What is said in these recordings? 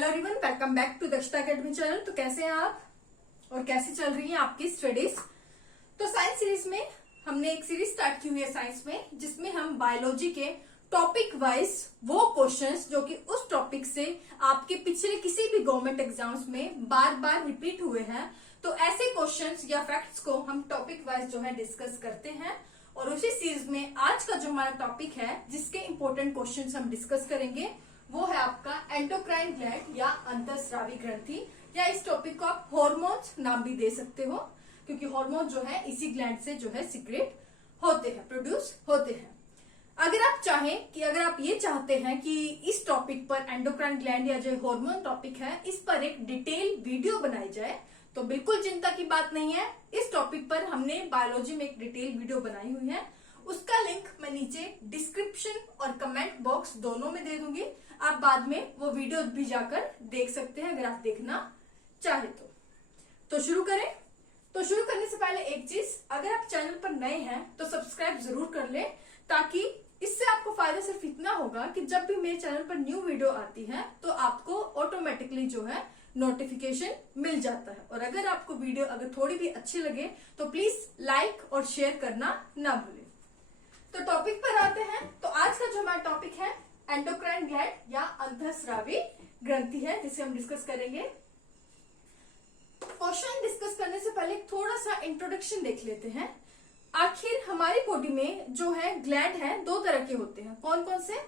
Hello everyone, welcome back to Dakshata academy channel. तो कैसे हैं आप और कैसी चल रही है आपकी स्टडीज। तो साइंस सीरीज में हमने एक सीरीज स्टार्ट की हुई है साइंस में, जिसमें हम बायोलॉजी के टॉपिक वाइज वो क्वेश्चंस जो कि उस टॉपिक से आपके पिछले किसी भी गवर्नमेंट एग्जाम्स में बार बार रिपीट हुए हैं, तो ऐसे क्वेश्चंस या फैक्ट्स को हम टॉपिक वाइज जो है डिस्कस करते हैं। और उसी सीरीज में आज का जो हमारा टॉपिक है, जिसके इंपॉर्टेंट क्वेश्चंस हम डिस्कस करेंगे, वो है आपका एंडोक्राइन ग्लैंड या अंतःस्रावी ग्रंथि, या इस टॉपिक को आप हॉर्मोन्स नाम भी दे सकते हो, क्योंकि हार्मोन जो है इसी ग्लैंड से जो है सीक्रेट होते हैं, प्रोड्यूस होते हैं। अगर आप चाहें कि अगर आप ये चाहते हैं कि इस टॉपिक पर एंडोक्राइन ग्लैंड या जो हार्मोन टॉपिक है इस पर एक डिटेल वीडियो बनाई जाए, तो बिल्कुल चिंता की बात नहीं है। इस टॉपिक पर हमने बायोलॉजी में एक डिटेल वीडियो बनाई हुई है, उसका लिंक मैं नीचे डिस्क्रिप्शन और कमेंट बॉक्स दोनों में दे दूंगी। आप बाद में वो वीडियो भी जाकर देख सकते हैं अगर आप देखना चाहे तो शुरू करें। तो शुरू करने से पहले एक चीज, अगर आप चैनल पर नए हैं तो सब्सक्राइब जरूर कर लें, ताकि इससे आपको फायदा सिर्फ इतना होगा कि जब भी मेरे चैनल पर न्यू वीडियो आती है तो आपको ऑटोमेटिकली जो है नोटिफिकेशन मिल जाता है। और अगर आपको वीडियो अगर थोड़ी भी अच्छी लगे तो प्लीज लाइक और शेयर करना ना भूलें। तो टॉपिक पर आते हैं। तो आज का जो हमारा टॉपिक है एंडोक्राइन ग्लैंड या अंतःस्रावी ग्रंथि है, जिसे हम डिस्कस करेंगे। क्वेश्चन डिस्कस करने से पहले थोड़ा सा इंट्रोडक्शन देख लेते हैं। आखिर हमारी बॉडी में जो है ग्लैंड है दो तरह के होते हैं। कौन कौन से?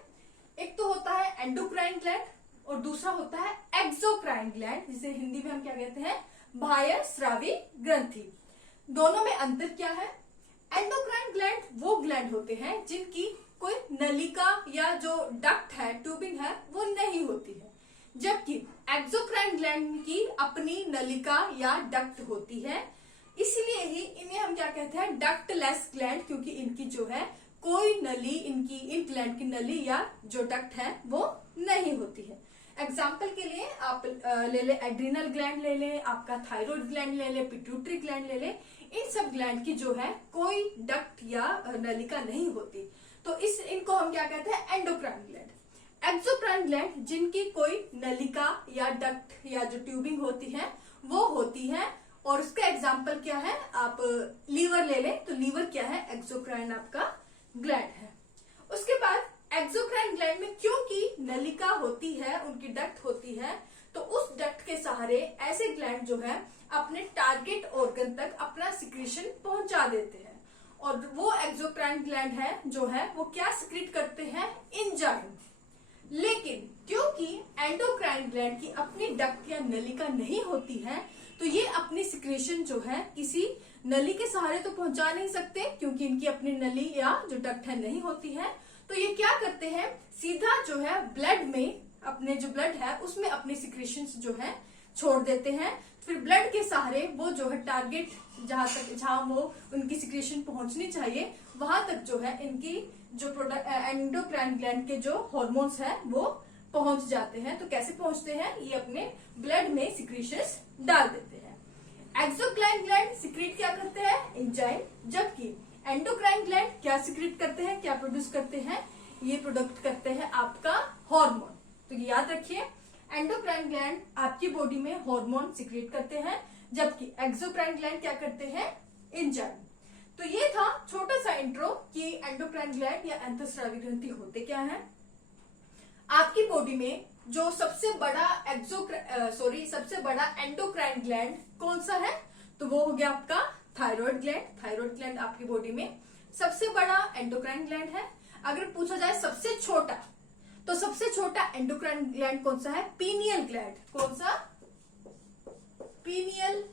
एक तो होता है एंडोक्राइन ग्लैंड और दूसरा होता है एक्सोक्राइन ग्लैंड, जिसे हिंदी में हम क्या कहते हैं, बाह्य स्रावी ग्रंथि। दोनों में अंतर क्या है? एंडोक्राइन ग्लैंड वो ग्लैंड होते हैं जिनकी कोई नलिका या जो डक्ट है, ट्यूबिंग है, वो नहीं होती है, जबकि एक्सोक्राइन ग्लैंड की अपनी नलिका या डक्ट होती है। इसलिए ही इन्हें हम क्या कहते हैं, डक्टलेस ग्लैंड, क्योंकि इनकी जो है कोई नली, इन ग्लैंड की नली या जो डक्ट है वो नहीं होती है। एग्जाम्पल के लिए आप ले ले एड्रिनल ग्लैंड ले ले, आपका थायराइड ग्लैंड ले ले, पिट्यूटरी ग्लैंड ले ले, इन सब ग्लैंड की जो है कोई डक्ट या नलिका नहीं होती, तो इनको हम क्या कहते हैं, एंडोक्राइन ग्लैंड। एक्सोक्राइन ग्लैंड जिनकी कोई नलिका या डक्ट या जो ट्यूबिंग होती है वो होती है, और उसका एग्जाम्पल क्या है, आप लीवर ले लें, तो लीवर क्या है, एक्सोक्राइन आपका ग्लैंड है। उसके बाद एक्सोक्राइन ग्लैंड में क्योंकि नलिका होती है, उनकी डक्ट होती है, तो उस डक्ट के सहारे ऐसे ग्लैंड जो है अपने टारगेट ऑर्गन तक अपना सिक्रीशन पहुंचा देते हैं। और वो एक्सोक्राइन ग्लैंड है जो है वो क्या सिक्रीट करते हैं, एंजाइम। लेकिन क्योंकि एंडोक्राइन ग्लैंड की अपनी डक्ट या नलिका नहीं होती है, तो ये अपनी सिक्रेशन जो है किसी नली के सहारे तो पहुंचा नहीं सकते, क्योंकि इनकी अपनी नली या जो डक्ट है नहीं होती है। तो ये क्या करते हैं, सीधा जो है ब्लड में, अपने जो ब्लड है उसमें अपनी सिक्रेशन जो है छोड़ देते हैं। फिर ब्लड के सहारे वो जो है टारगेट जहां वो उनकी सिक्रेशन पहुंचनी चाहिए, वहां तक जो है इनकी जो एंडोक्राइन ग्लैंड के जो हॉर्मोन्स है वो पहुंच जाते हैं। तो कैसे पहुंचते हैं, ये अपने ब्लड में सिक्रेशंस डाल देते हैं। एक्सोक्राइन ग्लैंड सिक्रीट क्या करते हैं, एंजाइम, जबकि एंडोक्राइन ग्लैंड क्या सिक्रीट करते हैं, क्या प्रोड्यूस करते हैं, ये प्रोडक्ट करते हैं आपका हार्मोन। तो ये याद रखिए, एंडोक्राइन ग्लैंड आपकी बॉडी में हार्मोन सिक्रीट करते हैं, जबकि एक्सोक्राइन ग्लैंड क्या करते हैं, एंजाइम। तो ये था छोटा सा इंट्रो कि एंडोक्राइन ग्लैंड या अंतःस्रावी ग्रंथि होते क्या है। आपकी बॉडी में जो सबसे बड़ा एंडोक्राइन ग्लैंड कौन सा है, तो वो हो गया आपका थायराइड ग्लैंड। थायराइड ग्लैंड आपकी बॉडी में सबसे बड़ा एंडोक्राइन ग्लैंड है। अगर पूछा जाए सबसे छोटा, तो सबसे छोटा एंडोक्राइन ग्लैंड कौन सा है, पीनियल ग्लैंड। कौन सा, पीनियल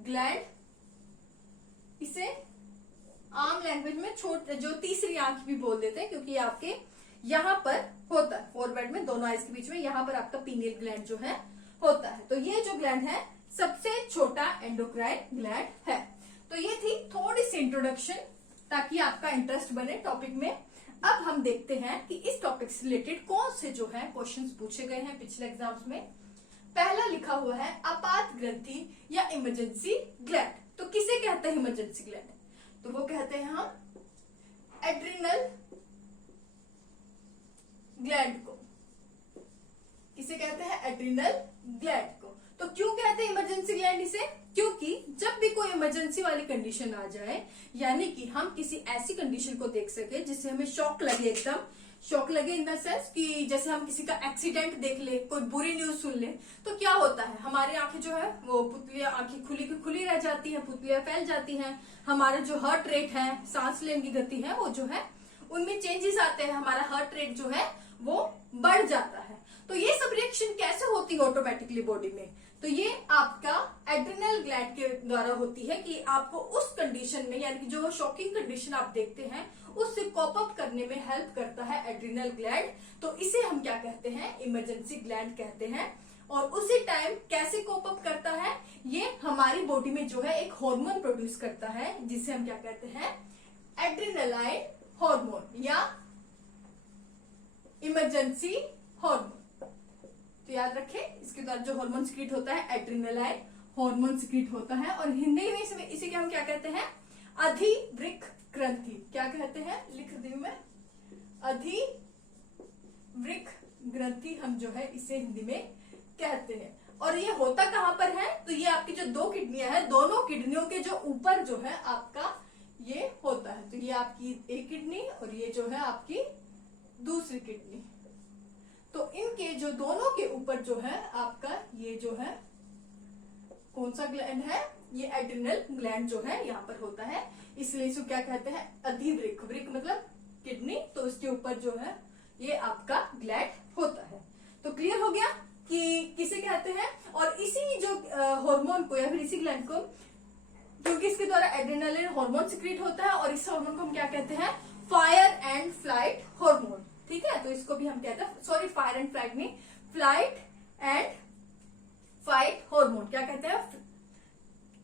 ग्लैंड। इसे आम लैंग्वेज में जो तीसरी आंख भी बोल देते हैं, क्योंकि आपके यहाँ पर होता है, फोरहेड में दोनों आईज के बीच में, यहाँ पर आपका पीनियल ग्लैंड जो है होता है। तो ये जो ग्लैंड है सबसे छोटा एंडोक्राइन ग्लैंड है। तो ये थी थोड़ी सी इंट्रोडक्शन, ताकि आपका इंटरेस्ट बने टॉपिक में। अब हम देखते हैं कि इस टॉपिक से रिलेटेड कौन से जो है क्वेश्चंस पूछे गए हैं पिछले एग्जाम्स में। पहला लिखा हुआ है आपात ग्रंथि या इमरजेंसी ग्लैंड। तो किसे कहते हैं इमरजेंसी ग्लैंड, तो वो कहते हैं हम एड्रिनल ग्लैंड को। एड्रिनल ग्लैंड को। तो क्यों कहते हैं इमरजेंसी ग्लैंड इसे? क्योंकि जब भी कोई इमरजेंसी वाली कंडीशन आ जाए, यानी कि हम किसी ऐसी कंडीशन को देख सके जिससे हमें शॉक लगे, एकदम शॉक लगे इन द सेंस कि जैसे हम किसी का एक्सीडेंट देख ले, कोई बुरी न्यूज सुन ले, तो क्या होता है, हमारी आंखें जो है वो पुतलियां, आंखें खुली की खुली रह जाती है, पुतलियां फैल जाती हैं, हमारा जो हार्ट रेट है, सांस लेने की गति है, वो जो है उनमें चेंजेस आते हैं, हमारा हार्ट रेट जो है वो बढ़ जाता है। तो ये सब रिएक्शन कैसे होती है ऑटोमेटिकली बॉडी में? तो ये आपका एड्रिनल ग्लैंड के द्वारा होती है कि आपको उस कंडीशन में, यानी कि जो शॉकिंग कंडीशन आप देखते हैं, उससे कॉप अप करने में हेल्प करता है एड्रिनल ग्लैंड। तो इसे हम क्या कहते हैं? इमरजेंसी ग्लैंड कहते हैं। और उसी टाइम कैसे कॉप अप करता है? ये हमारी बॉडी में जो है एक हार्मोन प्रोड्यूस करता है, जिसे हम क्या कहते हैं? एड्रिनलाइन हार्मोन या इमरजेंसी हार्मोन। तो याद रखें, इसके द्वारा जो हार्मोन सिक्रीट होता है एड्रिनलाइन हार्मोन सिक्रीट होता है। और हिंदी में इसे क्या हम क्या कहते हैं? अधिवृक्क ग्रंथि। क्या कहते हैं? लिख दी मैं, अधिवृक्क ग्रंथि हम जो है इसे हिंदी में कहते हैं। और ये होता कहां पर है? तो ये आपकी जो दो किडनियां हैं, दोनों किडनियों के जो ऊपर जो है आपका ये होता है। तो ये आपकी एक किडनी और ये जो है आपकी दूसरी किडनी। तो इनके जो दोनों के ऊपर जो है आपका ये जो है कौन सा ग्लैंड है? ये एड्रिनल ग्लैंड जो है यहाँ पर होता है, इसलिए इसको क्या कहते हैं? अधिवृक्क। वृक्क मतलब किडनी, तो इसके ऊपर जो है ये आपका ग्लैंड होता है। तो क्लियर हो गया कि किसे कहते हैं। और इसी जो हार्मोन को या फिर इसी ग्लैंड को, क्योंकि इसके द्वारा एड्रिनलिन हार्मोन सिक्रीट होता है, और इस हार्मोन को हम क्या कहते हैं? Fire and flight hormone. ठीक है, तो इसको भी हम कहते हैं, सॉरी फायर एंड फ्लाइट नहीं, फ्लाइट एंड फाइट हार्मोन। क्या कहते हैं?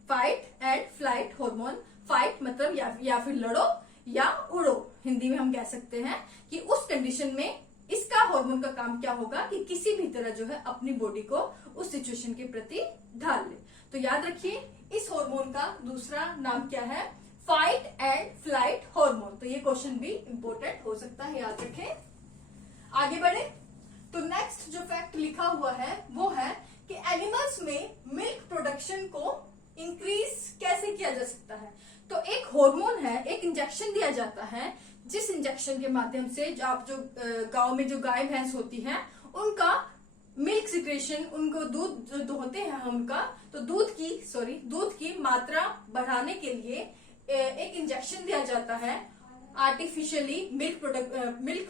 Fight and flight hormone. Fight मतलब या फिर लड़ो या उड़ो, हिंदी में हम कह सकते हैं कि उस कंडीशन में इसका हार्मोन का काम क्या होगा कि किसी भी तरह जो है अपनी बॉडी को उस सिचुएशन के प्रति ढाल ले। तो याद रखिए, इस हार्मोन का दूसरा नाम क्या है? Fight and flight hormone. तो ये क्वेश्चन भी इंपॉर्टेंट हो सकता है, याद रखें। आगे बढ़े तो नेक्स्ट जो फैक्ट लिखा हुआ है वो है कि एनिमल्स में मिल्क प्रोडक्शन को इंक्रीज कैसे किया जा सकता है। तो एक हार्मोन है, एक इंजेक्शन दिया जाता है, जिस इंजेक्शन के माध्यम से आप जो गांव में जो गाय भैंस होती हैं उनका मिल्क सिक्रेशन, उनको दूध जो होते हैं उनका, तो दूध की मात्रा बढ़ाने के लिए एक इंजेक्शन दिया जाता है आर्टिफिशियली मिल्क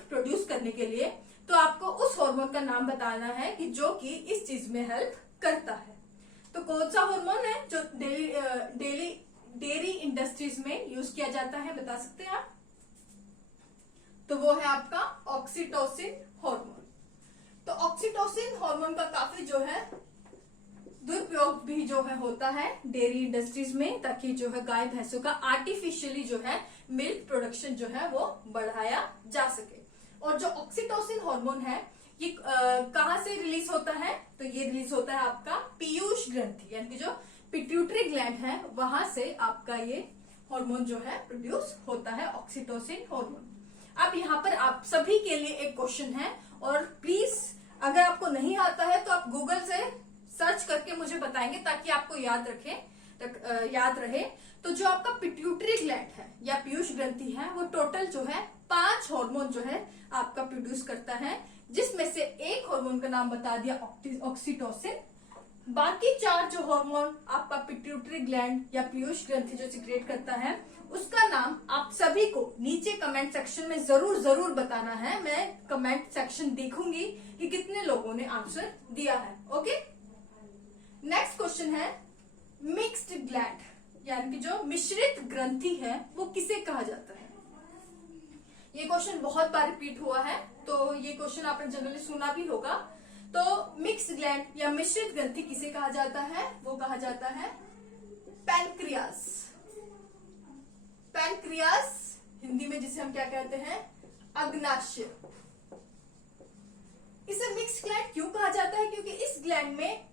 प्रोड्यूस करने के लिए। तो आपको उस हार्मोन का नाम बताना है कि जो कि इस चीज में हेल्प करता है। तो कौन सा हार्मोन है जो डेयरी इंडस्ट्रीज में यूज किया जाता है, बता सकते हैं आप? तो वो है आपका ऑक्सीटोसिन हार्मोन। तो ऑक्सीटोसिन हार्मोन का काफी जो है दुरुपयोग भी जो है होता है डेयरी इंडस्ट्रीज में, ताकि जो है गाय भैंसों का आर्टिफिशियली जो है मिल्क प्रोडक्शन जो है वो बढ़ाया जा सके। और जो ऑक्सीटोसिन हार्मोन है ये कहाँ से रिलीज होता है? तो ये रिलीज होता है आपका पीयूष ग्रंथि, यानी कि जो पिट्यूटरी ग्लैंड है वहां से आपका ये हार्मोन जो है प्रोड्यूस होता है, ऑक्सीटोसिन हार्मोन। अब यहाँ पर आप सभी के लिए एक क्वेश्चन है, और प्लीज अगर आपको नहीं आता है तो आप गूगल से सर्च करके मुझे बताएंगे ताकि आपको याद रहे। तो जो आपका पिट्यूटरी ग्लैंड है या पीयूष ग्रंथि है वो टोटल जो है 5 हार्मोन जो है आपका प्रोड्यूस करता है, जिसमें से एक हार्मोन का नाम बता दिया ऑक्सीटोसिन। बाकी 4 जो हार्मोन आपका पिट्यूटरी ग्लैंड या पीयूष ग्रंथि जो सिक्रेट करता है उसका नाम आप सभी को नीचे कमेंट सेक्शन में जरूर बताना है। मैं कमेंट सेक्शन देखूंगी कि कितने लोगों ने आंसर दिया है। ओके, नेक्स्ट क्वेश्चन है मिक्स्ड ग्लैंड, यानी कि जो मिश्रित ग्रंथि है वो किसे कहा जाता है? ये क्वेश्चन बहुत बार रिपीट हुआ है, तो ये क्वेश्चन आपने जनरली सुना भी होगा। तो मिक्स्ड ग्लैंड या मिश्रित ग्रंथि किसे कहा जाता है? वो कहा जाता है पैनक्रियास। पैनक्रियास हिंदी में जिसे हम क्या कहते हैं? अग्नाशय। इसे मिक्स्ड ग्लैंड क्यों कहा जाता है? क्योंकि इस ग्लैंड में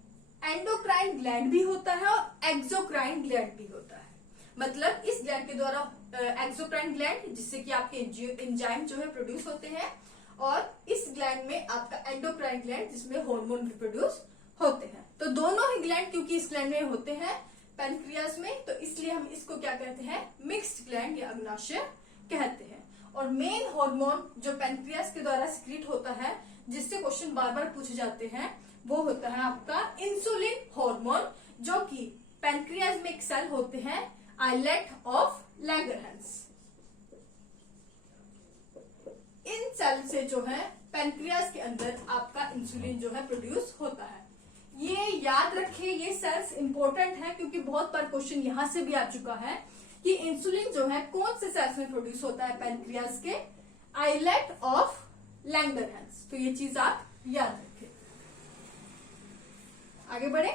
एंडोक्राइन ग्लैंड भी होता है और एक्सोक्राइन ग्लैंड भी होता है। मतलब इस ग्लैंड के द्वारा एक्सोक्राइन ग्लैंड, जिससे कि आपके एंजाइम जो है प्रोड्यूस होते हैं, और इस ग्लैंड में आपका एंडोक्राइन एंडोक्राइन ग्लैंड जिसमें हार्मोन भी प्रोड्यूस होते हैं। तो दोनों ही ग्लैंड क्योंकि इस ग्लैंड में होते हैं पैनक्रियाज में, तो इसलिए हम इसको क्या कहते हैं, मिक्स्ड ग्लैंड या अग्नाशय कहते हैं। और मेन हार्मोन जो पैनक्रियाज के द्वारा सिक्रीट होता है, जिससे क्वेश्चन बार बार पूछे जाते हैं, वो होता है आपका इंसुलिन हार्मोन, जो कि पैनक्रियाज में एक सेल होते हैं आइलेट ऑफ लैंगरहैंस। इन सेल से जो है पैनक्रियाज के अंदर आपका इंसुलिन जो है प्रोड्यूस होता है। ये याद रखिए, ये सेल्स इंपॉर्टेंट है क्योंकि बहुत बार क्वेश्चन यहां से भी आ चुका है कि इंसुलिन जो है कौन से सेल्स में प्रोड्यूस होता है पैनक्रियाज के, आइलेट ऑफ लैंगरहैंस। तो ये चीज आप याद रखें। आगे बढ़े,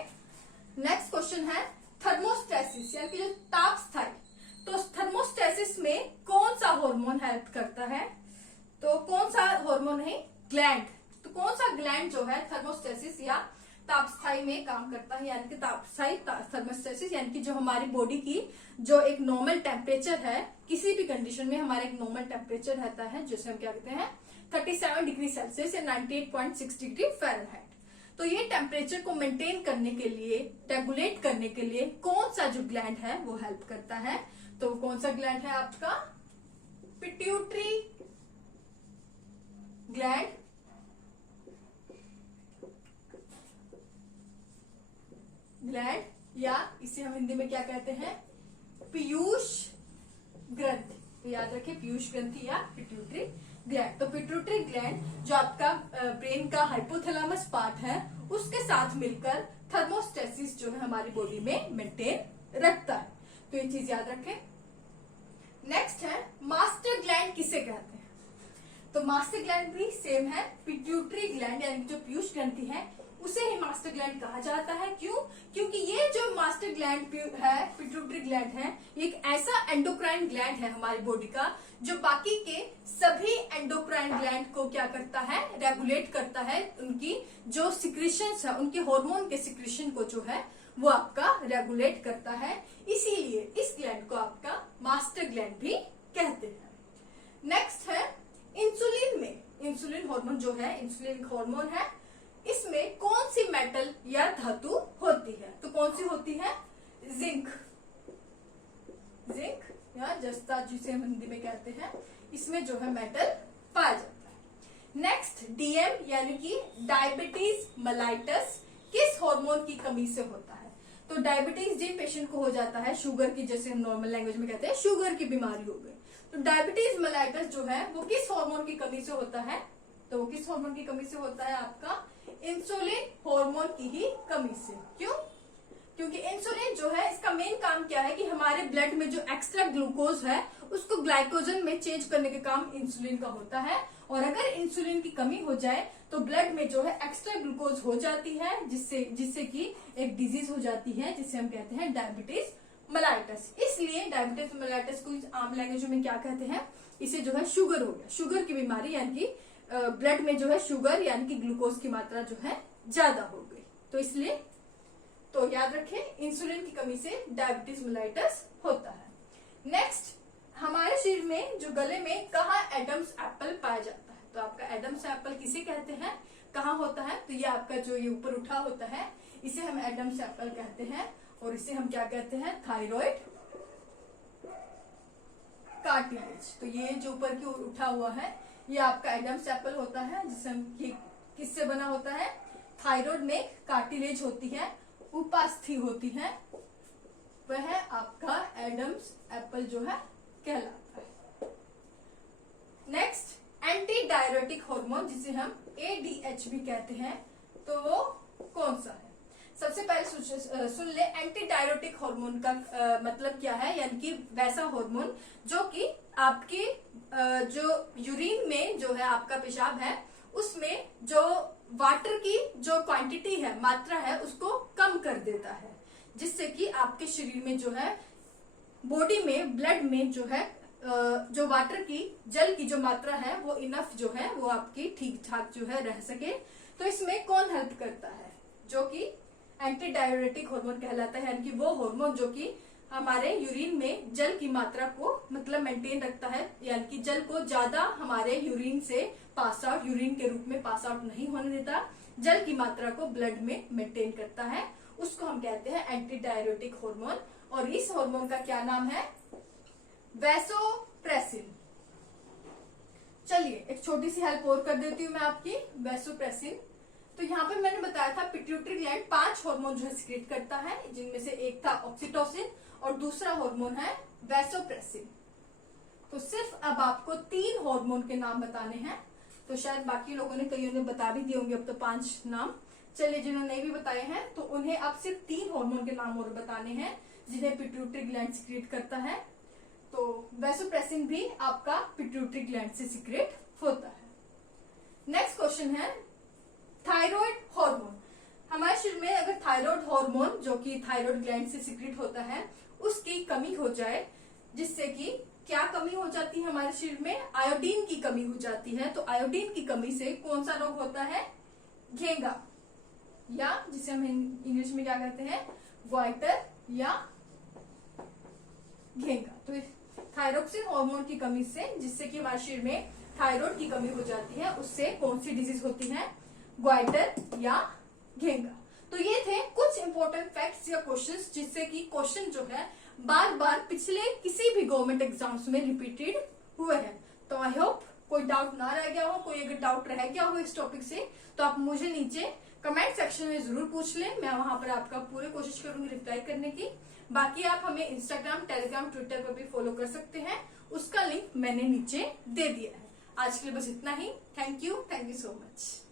नेक्स्ट क्वेश्चन है थर्मोस्टेसिस यानी कि जो ताप स्थायी। तो थर्मोस्टेसिस में कौन सा हार्मोन हेल्प करता है, तो कौन सा हार्मोन है, ग्लैंड। तो कौन सा ग्लैंड जो है थर्मोस्टेसिस या तापस्थायी में काम करता है, यानी कि तापस्थायी थर्मोस्टेसिस, यानी कि जो हमारी बॉडी की जो एक नॉर्मल टेम्परेचर है, किसी भी कंडीशन में हमारा एक नॉर्मल टेम्परेचर रहता है, जिसे हम क्या कहते हैं 37 डिग्री सेल्सियस या 98.6 डिग्री फ़ारेनहाइट। तो ये टेम्परेचर को मेंटेन करने के लिए, रेगुलेट करने के लिए कौन सा जो ग्लैंड है वो हेल्प करता है। तो कौन सा ग्लैंड है आपका, पिट्यूटरी ग्लैंड, या इसे हम हिंदी में क्या कहते हैं, पीयूष ग्रंथि। तो याद रखिए पीयूष ग्रंथि या पिट्यूटरी ग्लैंड। तो पिट्यूटरी ग्लैंड जो आपका ब्रेन का हाइपोथैलेमस पार्ट है, उसके साथ मिलकर थर्मोस्टेसिस जो है हमारी बॉडी में मेंटेन रखता है। तो ये चीज याद रखें। नेक्स्ट है मास्टर ग्लैंड किसे कहते हैं। तो मास्टर ग्लैंड भी सेम है, पिट्यूटरी ग्लैंड यानी जो पीयूष ग्रंथि है उसे ही मास्टर ग्लैंड कहा जाता है। क्यों, क्योंकि ये जो मास्टर ग्लैंड है, पिट्यूटरी ग्लैंड है, ये एक ऐसा एंडोक्राइन ग्लैंड है हमारी बॉडी का जो बाकी के सभी एंडोक्राइन ग्लैंड को क्या करता है, रेगुलेट करता है। उनकी जो सिक्रीशंस है, उनके हार्मोन के सिक्रीशन को जो है वो आपका रेगुलेट करता है। इसीलिए इस ग्लैंड को आपका मास्टर ग्लैंड भी कहते हैं। नेक्स्ट है इंसुलिन में, इंसुलिन हार्मोन जो है, इंसुलिन हार्मोन है, इसमें कौन सी मेटल या धातु होती है। तो कौन सी होती है, जिंक, जिंक या जस्ता जिसे हम हिंदी में कहते हैं, इसमें जो है मेटल पाया जाता है। नेक्स्ट डीएम यानी कि डायबिटीज मेलाइटस किस हार्मोन की कमी से होता है। तो डायबिटीज जिन पेशेंट को हो जाता है, शुगर की, जैसे हम नॉर्मल लैंग्वेज में कहते हैं शुगर की बीमारी हो गई, तो डायबिटीज मेलाइटस जो है वो किस हार्मोन की कमी से होता है। तो वो किस हार्मोन की कमी से होता है, आपका इंसुलिन हार्मोन की ही कमी से। क्यों, क्योंकि इंसुलिन जो है इसका मेन काम क्या है कि हमारे ब्लड में जो एक्स्ट्रा ग्लूकोज है उसको ग्लाइकोजन में चेंज करने का काम इंसुलिन का होता है। और अगर इंसुलिन की कमी हो जाए तो ब्लड में जो है एक्स्ट्रा ग्लूकोज हो जाती है, जिससे कि एक डिजीज हो जाती है जिसे हम कहते हैं डायबिटीज मेलाइटस। इसलिए डायबिटीज मेलाइटस को आम लैंग्वेज में क्या कहते हैं, इसे जो है शुगर हो गया, शुगर की बीमारी, यानी कि ब्लड में जो है शुगर यानी कि ग्लूकोज की मात्रा जो है ज्यादा हो गई। तो इसलिए तो याद रखें इंसुलिन की कमी से डायबिटीज मेलाइटस होता है। नेक्स्ट, हमारे शरीर में जो गले में कहाँ एडम्स एप्पल पाया जाता है। तो आपका एडम्स एप्पल किसे कहते हैं, कहाँ होता है। तो ये आपका जो ये ऊपर उठा होता है इसे हम एडम्स एप्पल कहते हैं, और इसे हम क्या कहते हैं, थायराइड कार्टिलेज। तो ये जो ऊपर की ओर उठा हुआ है ये आपका एडम्स एप्पल होता है, जिसे हम किससे बना होता है, थायराइड में कार्टिलेज होती है, उपास्थि होती है, वह आपका एडम्स एप्पल जो है कहलाता है। नेक्स्ट एंटी डायरेटिक हार्मोन जिसे हम ADH भी कहते हैं, तो वो कौन सा है। सबसे पहले सुन ले एंटी डायरेटिक हार्मोन का मतलब क्या है, यानी कि वैसा हार्मोन जो कि आपके जो यूरिन में जो है आपका पेशाब है उसमें जो वाटर की जो क्वांटिटी है, मात्रा है, उसको कम कर देता है, जिससे कि आपके शरीर में जो है बॉडी में ब्लड में जो है जो वाटर की, जल की जो मात्रा है वो इनफ जो है वो आपकी ठीक ठाक जो है रह सके। तो इसमें कौन हेल्प करता है, जो कि एंटी डायरेटिक हार्मोन कहलाता है, यानी कि वो हार्मोन जो कि हमारे यूरिन में जल की मात्रा को मतलब मेंटेन रखता है, यानी कि जल को ज्यादा हमारे यूरिन से पास आउट, यूरिन के रूप में पास आउट नहीं होने देता, जल की मात्रा को ब्लड में मेंटेन करता है, उसको हम कहते हैं एंटी डायरेटिक हार्मोन। और इस हार्मोन का क्या नाम है? वैसोप्रेसिन। चलिए एक छोटी सी हेल्प और कर देती हूँ मैं आपकी। वैसोप्रेसिन, तो यहाँ पे मैंने बताया था पिट्यूटरी ग्लैंड 5 हार्मोन जो है सिक्रेट करता है, जिनमें से एक था ऑक्सीटोसिन और दूसरा हार्मोन है वैसोप्रेसिन। तो सिर्फ अब आपको 3 हार्मोन के नाम बताने हैं। तो शायद बाकी लोगों ने, कईयों ने बता भी दिए होंगे अब तो 5 नाम। चलिए जिन्होंने नहीं भी बताए हैं तो उन्हें अब सिर्फ 3 हार्मोन के नाम और बताने हैं जिन्हें पिट्यूटरी ग्लैंड सिक्रेट करता है। तो वैसोप्रेसिन भी आपका पिट्यूटरी ग्लैंड से सिक्रेट होता है। नेक्स्ट क्वेश्चन है थायराइड हार्मोन। हमारे शरीर में अगर थायराइड हार्मोन जो कि थायराइड ग्लैंड से सिक्रेट होता है उसकी कमी हो जाए, जिससे कि क्या कमी हो जाती है हमारे शरीर में? आयोडीन की कमी हो जाती है। तो आयोडीन की कमी से कौन सा रोग होता है? घेंगा, या जिसे हम इंग्लिश में क्या कहते हैं? ग्वाइटर या घेंगा। तो थायरोक्सिन हार्मोन की कमी से, जिससे कि हमारे शरीर में थायराइड की कमी हो जाती है, उससे कौन सी डिजीज होती है? ग्वाइटर या घेंगा। तो ये थे कुछ इंपॉर्टेंट फैक्ट्स या क्वेश्चंस जिससे कि क्वेश्चन जो है बार बार पिछले किसी भी गवर्नमेंट एग्जाम्स में रिपीटेड हुए हैं। तो आई होप कोई डाउट ना रह गया हो। कोई अगर डाउट रह गया हो इस टॉपिक से तो आप मुझे नीचे कमेंट सेक्शन में जरूर पूछ लें। मैं वहां पर आपका पूरी कोशिश करूंगी रिप्लाई करने की। बाकी आप हमें इंस्टाग्राम, टेलीग्राम, ट्विटर पर भी फॉलो कर सकते हैं, उसका लिंक मैंने नीचे दे दिया है। आज के लिए बस इतना ही। Thank you so much.